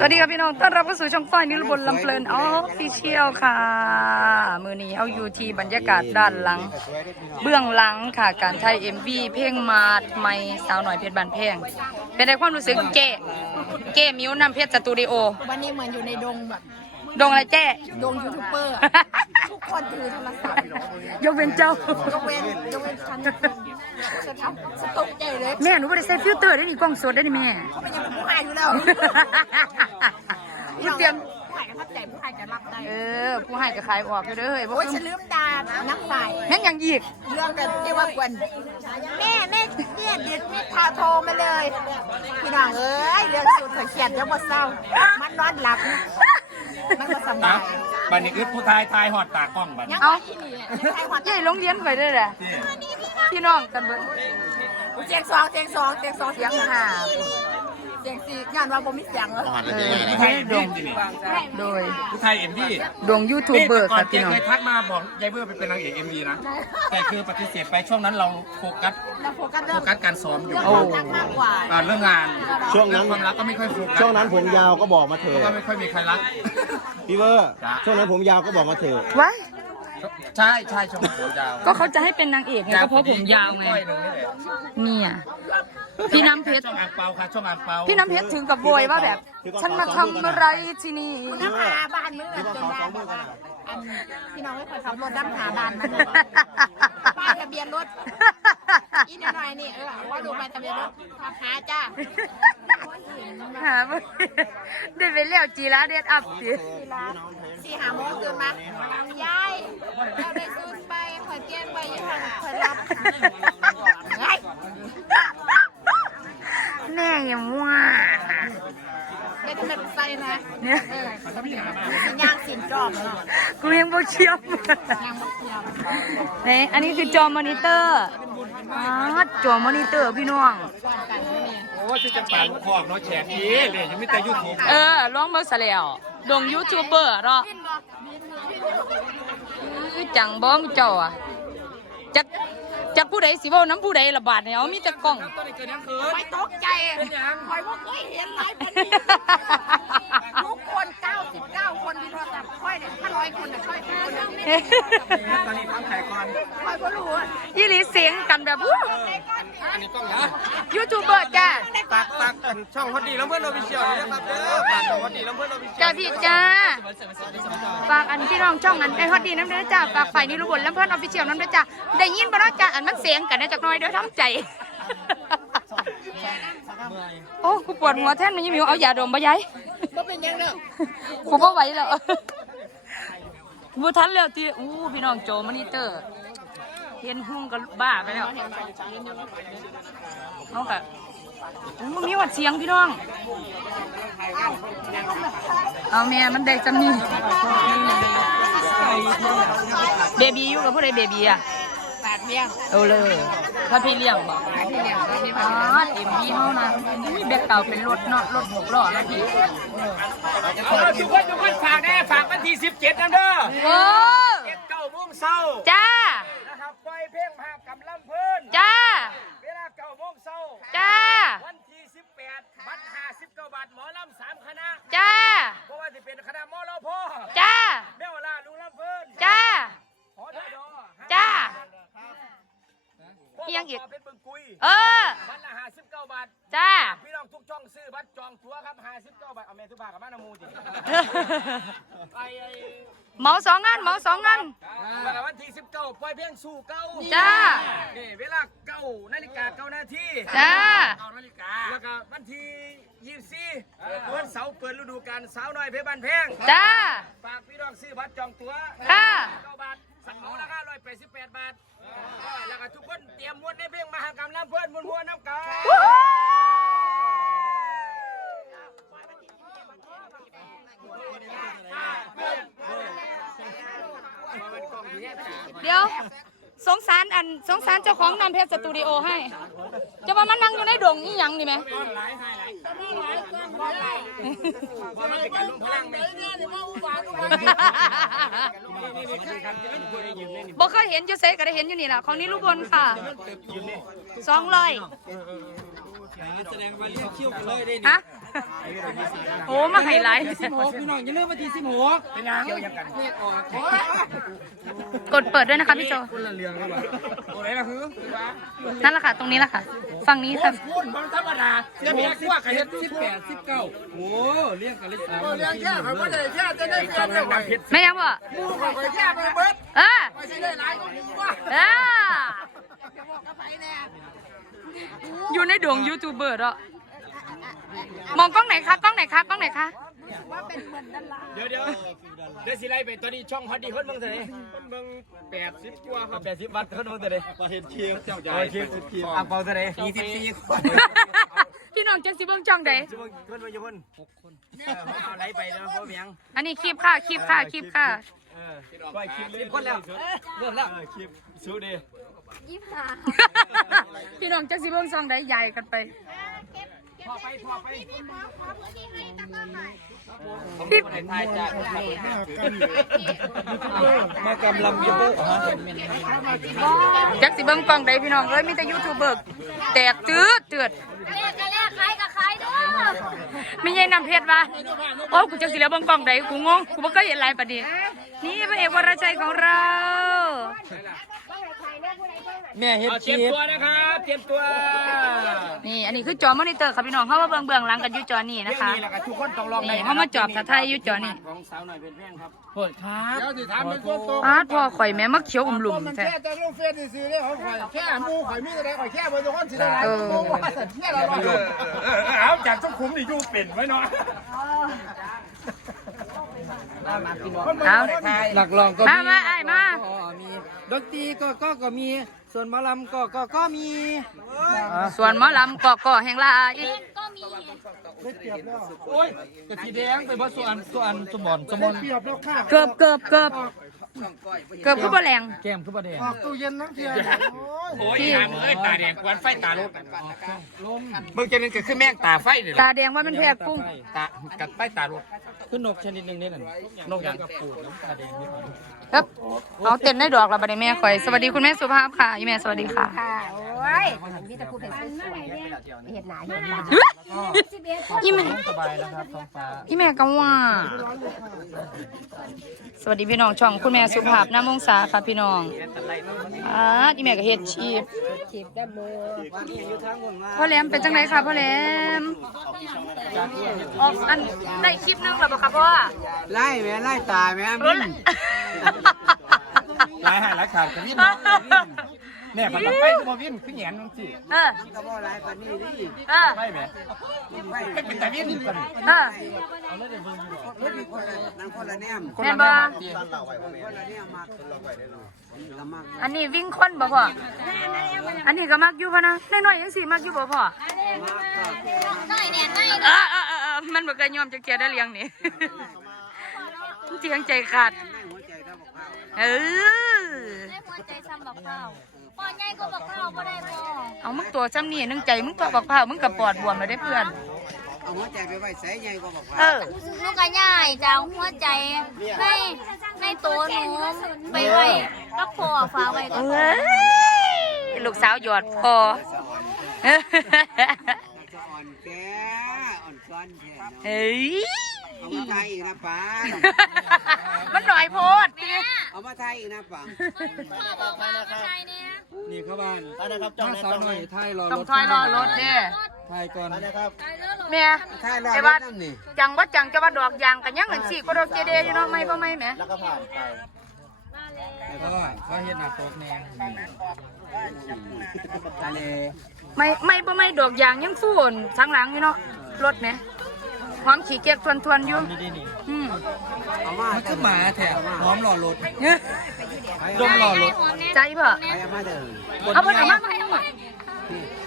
สวัสดีครับพี่น้อง ต้อนรับเข้าสู่ช่องฝ้ายนิรบนลำเพลินออฟฟิเชียลค่ะ มือนี้เอาอยู่ที่บรรยากาศด้านหลัง เบื้องหลังค่ะ การไทยเอ็มวีเพลงมาดไม่สาวหน่อยเพชรบานเพง เป็นไรความรู้สึกเก้เก้มิวนำเพชรสตูดิโอ วันนี้เหมือนอยู่ในดงแบบ ดงอะไรเจ้ดงยูทูบเบอร์อะทุกคนถือโทรศัพท์ยกเว้นเจ้า ยกเว้นยกเว้นฉันฉันเอาสตกใจเลยแม่หนูไม่ได้ใส่ฟิลเตอร์ได้นี่กล้องสดได้นี่แม่เขาเป็นยังเป็นผู้หายอยู่แล้วกูเตรียมผู้หายก็ทับใจผู้หายก็รับได้เออผู้ให้ก็ขายออกอยู่เด้อเฮ้ยบ่โอ้ยคืฉัอนลืมดานักฝ่ายแม่งยังอีกเรื่องกันที่ว่ากวนแม่แม่เนี่ยเด็กไม่พาโทรมาเลยพี่น้องเอ้ยเรื่องสุดข่อยเขียนยังบ่เศร้ามันนอนหลับ มันก็สบานะยบันนี้คือผู้ทายทายหอดตากล้องบัดยังเอาว่าที่นี่ยังใครหัดใหญ่โรงเรียนไปได้แหละพี่น้องกันเบิดเสียงสองเสียงสองเสียงสองเสียงหาเสียงสี่งานว่าผมมีเสียงเหรอเออผู้ไทยเอ็มดีนี่โดยผู้ไทยเอ็มดีดวงยูทูบเบอร์ก่อค่ะนเจพี่น้อง เคยทักมาบอกยายเบอร์ไปเป็นนางเอกเอ็มดีนะ แต่คือปฏิเสธไปช่วงนั้นเราโฟกัสเราโฟกัสโฟเรื่องกัสการซ้อมอยู่เรื่องความรักมากกว่าอ่าเรื่องงานช่วงนั้นความรักก็ไม่ค่อยโฟกัสช่วงนั้นผมยาวก็บอกมาเถเพราะว่าอะไม่ค่อยมีใครรัก พี่เวอร์จ้ะ ช่วงนั้นผมยาวก็บอกมาเถอะว้าย ใช่ใช่ช่วงนั้นผมยาวก็เขาจะให้เป็นนางเอกไงก็เพราะผมยาวไงก้อยหนึ่งนี่แหละเนี่ยพี่น้ำเพชรช่วงอ่างเปาค่ะช่วงอ่างเปาพี่น้ำเพชรถึงกับโวยว่าแบบ ฉันมาทำอะไรที่นี่ น้ำหาบ้านมึงอะจนได้บอกว่า อันพี่น้องไม่เคยขับรถน้ำหาบ้านมันป้ายทะเบียนรถอีนหน่อยนี่เออว่าดูป้ายทะเบียนรถหาจ้าหาบ่ได้ไปแล้วจีราเดดอัพสิสี่หาโมงตื่นมายายเราได้ซื้อไปขอยเกณฑ์ไปยี่ห้อขอยรับไงแน่ยังว่า เป็นแบบใส่นะเนี่ยเออสิย่างสินจอบเนาะกูยังบ่เชื่อมย่างมะเขือนี่อันนี้คือจอมอนิเตอร์อ๋อจอมอนิเตอร์พี่น้อง กันนี่โอ้ยที่จังปาลูกคอกเนาะแฉกอีเลยยังไม่แต่ยูทูบเออร้องเบิ่งซะแล้วดงยูทูบเบอร์เนาะคือจังบ้องเจ้าอะจัก จักผู้ใดสิเว้าน้ำผู้ใดละบาดเนี่ยเอามีแต่กล้องตอนนี้เกิดยังคืน ไม่ตกใจคอยว่าเคยเห็นหลายพันนี้ทุกคน 99 คนที่โทรศัพท์ค่อยเนี่ยถ้าร้อยคนเนี่ยค่อยคนเนี่ยตอนนี้ทำแผลก่อนค่อยก็รู้อะยี่หลีเสียงกันแบบวู้อันนี้ต้องนะยูทูบเบอร์จ้าฝากฝาก ช่องฮอตดีแล้วเพื่อนเราไปเชียวเลยนะครับเด้อฝากช่องฮอตดีแล้วเพื่อนเราไปเชียวจ้าพี่จ้า ฝากอันที่น้องช่องอันไอฮอตดีน้ำเด้อจ้า ฝากฝ่ายนิรุบลและเพื่อนออฟฟิเชียลน้ำเด้อจ้า ได้ยินบ่เนาะจ้าอันมันเสียงกันนะจักหน่อยเด้อทำใจ โอ้กูปวดหัวแท่นมันยังมีเอายาดมบ่ยายก็เป็นยังเด้อกูบ่ไหวแล้วบ่ทันแล้วที่อู้พี่น้องโจมอนิเตอร์ เห็นหุ่งก็บ้าไปแล้วเอาค่ะอู้มีวัดเสียงพี่น้อง เอาแม่มันได้จำนี่เบบีอยู่กับผู้ใดเบบีอะฝากเบี้ยงเอาเลยถ้าพี่เลี้ยงบอกฝากที่เลี้ยงที่อ๋บ้าอนเอ็มพี่เฮานะมีแบกเก่าเป็นรถเนาะรถหกล้อนะพี่ทุกคนทุกคนฝากแน่ฝากวันที่17นะเด้อโอ้เจ็ดเก้าโมงเช้าจ้า นะครับปล่อยเพลงภาคกำลังเพิ่น จ้า เวลาเก้าโมงเช้า จ้า วันที่18บัตร59บาทหมอลำสามคณะ จ้า เพราะว่าจะเป็นคณะมอลพ่อจ้าเบลล่าลุงลำเพิ่นจ้า หอดดอจ้าพวอีหยังอีก เป็นบึงกุยเออ บัตรละ59บาท จ้า พี่น้องทุกช่องซื้อบัตรจองตั๋วครับ59บาท เอาแม่ทุกบาทกับแม่น้ำมูดิไปไอ้ เหมาสองงานเหมาสองงานแล้วก็วันที่19ปล่อยเพลงสู่เก้าจ้า นี่เวลาเก้านาฬิกาเก้านาทีจ้าเก้านาฬิกาแล้วก็วันที่24วันเสาร์เปิดฤดูกาลสาวน้อยเพชรบ้านแพงจ้า ฝากพี่น้องซื้อบัตรจองตั๋วค่ะ เก้าบาทสั่งเหมาราคา188บาทเออแล้วก็ทุกคนเตรียมมวนในเพลงมหากรรมน้ำเพื่อนมวนมวนน้ำกัน เดี๋ยว สงสารอันสงสารเจ้าของนำเพชรสตูดิโอให้ จะว่ามันนั่งอยู่ในดงอีหยังนี่ไหมบ่เคยเห็นอยู่เซก็ได้เห็นอยู่นี่แหละของนี้ลูกบนค่ะสองร้อยแสดงว่าเรียกคิวกันเลยได้ฮะ โอ้มาไฮไลท์พี่น้องอย่าลืมวันที่สิบหกเป็นยังเกี่ยวยังกันเลขออกกดเปิดด้วยนะคะพี่โจคนละเรื่องเลยว่ะโอ้ยล่ะคือนั่นแหละค่ะ ตรงนี้แหละค่ะ ฝั่งนี้ค่ะพูดมันธรรมดาจะมีขั้วกันเฮ็ดสิบแปดสิบเก้าโอ้เรียกกันเลยสามเรียกแค่เขาไม่ได้แค่จะได้แค่เดียวกันแม่ยังบ่มูเขาไปแค่ไปเบิดเออไปสิได้หลายก็มูว่าเอออยู่ในดวงยูทูบเบอร์อะ มองกล้องไหนคะกล้องไหนคะกล้องไหนคะเดี๋ยวเดี๋ยวเดี๋ยวสิไล่ไปตอนนี้ช่องฮอตดีคนเบิ่งเท่าไหร่คนเบิ่งแปดสิบกว่าครับแปดสิบวัตคนเบิ่งเท่าไหร่มาเห็นคิวเจ้าใหญ่โอ้ยคิวคิวอ่างเปาเท่าไหร่สี่สิบสี่คนพี่น้องจังสิเบิ่งจ้องใดจะเบิ่งเพิ่นเบิ่งอยู่คนหกคนเอาไล่ไปเนาะเพราะเมียงอันนี้คลิปค่ะคลิปค่ะคลิปค่ะเออปล่อยคลิปสิบคนแล้วเริ่มแล้วคลิปสู้ดีพี่น้องจังสิเบิ่งจ้องใดใหญ่กันไป พอไปพอไปพี่ถ่ายจากมากำลังยูเบอร์ฮะจังสิเบิ่งกล้องใดพี่น้องเอ้ยมีแต่ยูทูบเบอร์แตกจืดเจืดแลกกันแลกขายกับขายด้อไม่ใช่นำเพชรวะโอ้กูจังสิแล้วเบิ่งกล้องใดกูงงกูบ่เคยเห็นลายปานนี้ นี่พระเอกวรชัยของเรา แม่เห็นเอาเตรีชียมพตัวนะครับเตรียมตัวนี่อันนี้คือจอมอนิเตอร์ค่ะพี่น้องเข้ามาเบื้องเบื้องหลังกันอยู่จอนี่เรื่นะองคะ นี้แหละครับทุกคนต้องลองได้นี่เขามาจอบสะไทยอยู่จอนี่ ของสาวหน่อยเป็นแพงครับโทษครับเดี๋ยวสิถามเป็นตัวโตอาพ่อข่อยแม่มักเขียวอุ่มหลุมมันแท้แค่จะลงเฟซซื้อได้ของข่อยแค่หมูข่อยมีอะไรข่อยแค่เบอร์ทุกคนสิได้หลายเออโมว่าสัตว์แค่ละร้อยเอาจากสุขุมนี่อยู่เป็นไว้เนาะ เอาหลักลองก็มามีมาไอ้ายมา ก็มีดนตรีก็ก็ก็มี ส่วนหมอลำก็ก็ก็มีส่วนหมอลำก่อก่อแห่งลาย ก็มีโอ้ยกะสีแดงไปบ่ส่วนส่วนสมอนสมอนเกือบเกือบเกือบเกือบคือบ่แรง แก้มคือบ่แดงโอ้ยหามือเอ้ยตาแดงกวนไฟตาลุกเบิ่งจะนึงก็คือแม่งตาไฟนี่ตาแดงว่ามันแพกปุ้งตากัดไฟตาลุก คือนกชนิดหนึงนี่นั่นนกอย่างกับปูน้ำตาแดงนี่ครับเอาเต้นได้ดอกแล้วบัดนี้แม่ข่อย สวัสดีคุณแม่สุภาพค่ะอีแม่สวัสดีค่ะ ค่ะโอ้ ยพี่ตะพูดเห็นสวยเห็นหนาเห็นหนาอีแม่สบายนะครับท้องฟ้าอีแม่ก็ว่า สวัสดีพี่น้องช่องคุณแม่สุภาพน้ำมงษาค่ะพี่น้องอ่าอีแม่ก็เฮ็ดชีพขีดได้มือพ่อแหลมเป็นจังไดค่ะพ่อแหลมออกอันได้คลิปหนึงแล้วบ่าครับพ่อไล่แม่ไล่ตายแม่รถหลาหายหลายขาดกับวิน แม่ปัดไฟก็บ่วินคือแหงจังซี่เออ ก็บ่ไล่ปานนี้ดิเออไฟแม่ไม่เป็นตาวินกันเออ คนมีคนละนางคนละแนมแม่นบ่คนละแนมมากละมากอันนี้วิ่งคนบ่พ่อ อันนี้ก็มักอยู่พ่อนะน้อยๆยังสิมักอยู่บ่พ่อหน่อยแน่หน่อยเออเออเออเออมันบ่เคยยอมจะเกลียดได้เลี้ยงนี่ เจียงใจขาดหัวใจถ้าบอกว่าเออให้หัวใจซ้ำบักข้าว ปอนใหญ่ก็บักข้าวบ่ได้บ่เอามึงตัวซ้ำนี่นึงใจมึงตัวบักพร้าวมึงกับปอดบวมเลยได้เพื่อน เอาหัวใจไปไว้ใส่ใหญ่ก็บอกว่าเออ หนูก็ย่ายจะเอาหัวใจในในตัวหนูไปไว้กับพ่อฝากไว้กับเอ้ยลูกสาวหยอดพอจะอ่อนแกอ่อนซ้อนแท้เฮ้ย เอามาทายอีกนะป๋ามันหน่อยโพดดิเอามาทายอีกนะป๋าพ่อบอกว่าผู้ชายเนี่ยนี่เข้าบ้านไปนะครับจ้องมานะสาวจ้องหน่อยนะทายรอต้องรถถอยรอรถเด้ทายก่อนไปนะครับแม่ทายรอไอ้รวัถดนั่นนี่จังว่าจังจะว่าดอกยางกันยังเงินสี่ก็ดอกเจเดอยู่เนาะไม่พ่อไม่แหมแล้วก็ผ่านไปแล้วก็เขาเห็นหน้าโต๊ะแนงทะเลไม่ไม่พ่อไม่ดอกยางยังฟูนสังหลังอยู่เนาะรถไหม หอมขี่เกียกทวนทวนๆอยู่นี่นี่นี่อืมเอามามันคือหมาแถวพร้อมรอรถเนี่ยดมรอรถใจเปล่าไปเอามาเดินเอาเพิ่นเอามา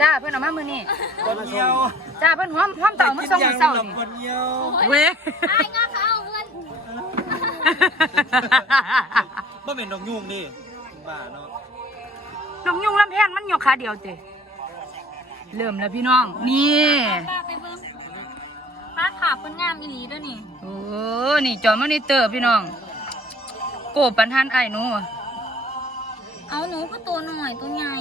จ้าเพิ่นเอามามื้อนี้คนเดียวจ้าเพิ่นหอมหอมเต่ามาส่งมื้อเช้านี่คนเดียวเว้ยไอ้งาเขาเอาเงินบ่เป็นดอกยุ่งดิบ้าเนาะนกยุงลำแพนมันยกขาเดียวเตะเริ่มแล้วพี่น้อง นี่ ป้าไปเบิ่งป้าขาคนงามอีหลีด้วยนี่โอ้นี่จอมอนิเตอร์พี่น้อง โกบปันทันไอ้ายหนูเอาหนูก็ตัวหน่อยตัวใหญ่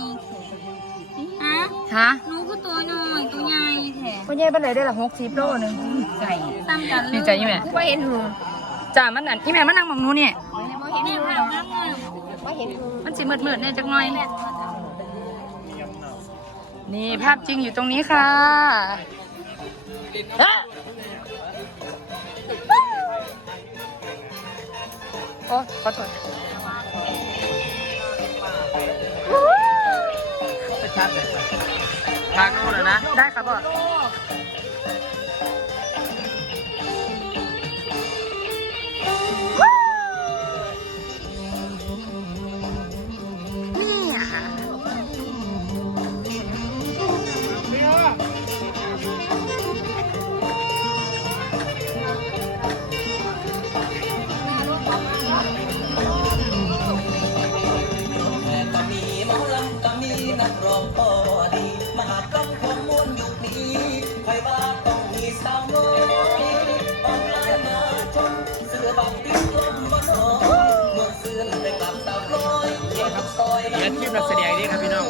ฮะฮะหนูก็ตัวน้อยตัวใหญ่แท้พ่อใหญ่เป็นไรได้ละหกสิบโลหนึงไก่ซ้ำกันเลยดีใจยี่แม่ไม่เห็นหูจ้ามันอันที่แม่มานั่งมองหนูเนี่ยไม่เห็นแม่หูพาน้ำเงินไม่เห็นหูมันสิมืดๆเนี่ยจักหน่อย นี่ภาพจริงอยู่ตรงนี้ค่ะเอ๊ะ โอ้ขอโทษทางโน้นนะ ได้ครับพ่อ นคลิปนักแสดงนี่ครับพี่น้อง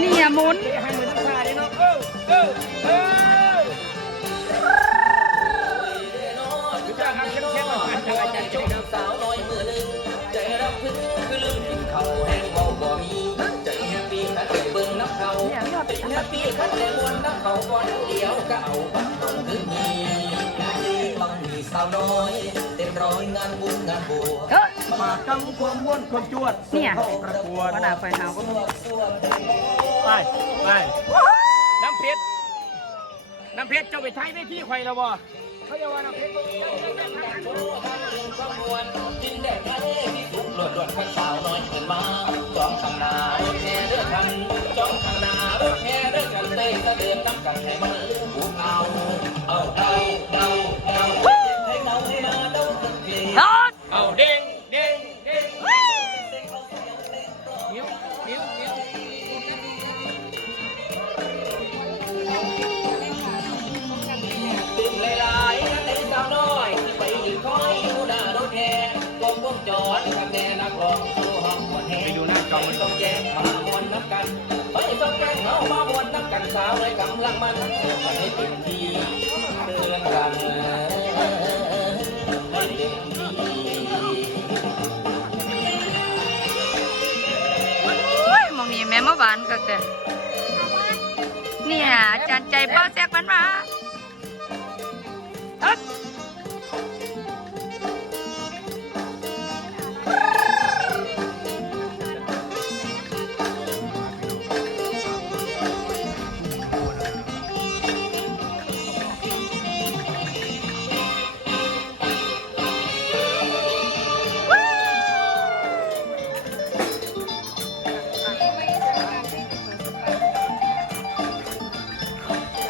นี่อะหมุนให้มือน้ ตะพีคัดเลยมวนน้ำเขาก่อนเดียวก็เอาบัตรต้องถึงมีต้องมีสาวน้อย เต็มร้อยงานบุญงานบวชเอ้ยมากำความม้วนความจวดเนี่ยเข้าประกวดว่าหนาไฟหาวก็ไป ไป น้ำเพชร น้ำเพชรเจ้าไปใช้ไม่ที่ใครแล้วบ่ เขาจะว่าน้ำเพชรกินแดดทะเลที่สุกหลดหลดข้างสาวน้อยขึ้นมาจองข้างหน้ารถแห่เด้อกันจองข้างหน้ารถแห่เด้อกันเต้นเดินน้ำกันให้มันลืมหูเอาเอาเดาเดาเด้า ลยกำลังมันเสือมันให้เต็มที่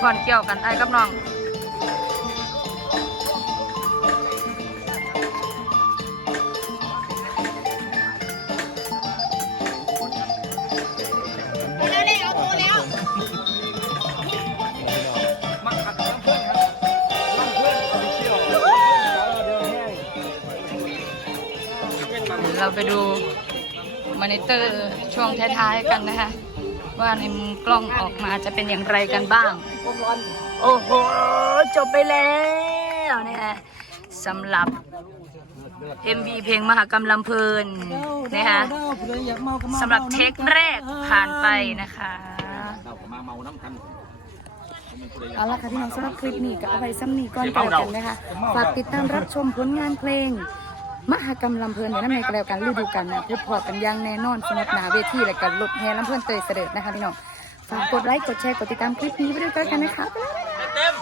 อนเกี่ยวกันไอ้กับน้องแล้วเลยเอาโตแล้วมักขัดน้ำเพื่อนครับน้ำเพื่อนไปเที่ยวเดินแห้งเป็นมันเราไปดูมอนิเตอร์ช่วงท้ายๆกันนะคะ ว่าในมุมกล้องออกมาจะเป็นอย่างไรกันบ้าง โอ้โห จบไปแล้วนะคะสำหรับ MV เพลงมหากรรมลำเพลินนะคะสำหรับเทคแรกผ่านไปนะคะเราก็มาเมาน้ำกันเอาละค่ะพี่น้องสำหรับคลิปนี้ก็เอาไปซ้ำนี้ก่อนกันแล้วกันนะคะฝากติดตามรับชมผลงานเพลง มหากรรมลำเพลินในน้ำในกระแล้วกันฤดูกันนะพบพอกันอย่างแน่นอนสำหรับหนาเวทีและกันรถแห่ลำเพลินเตยเสด็จนะคะพี่น้อง ฝากกดไลค์ กดแชร์ กดติดตามคลิปนี้ไปด้วยกันนะคะ เต็ม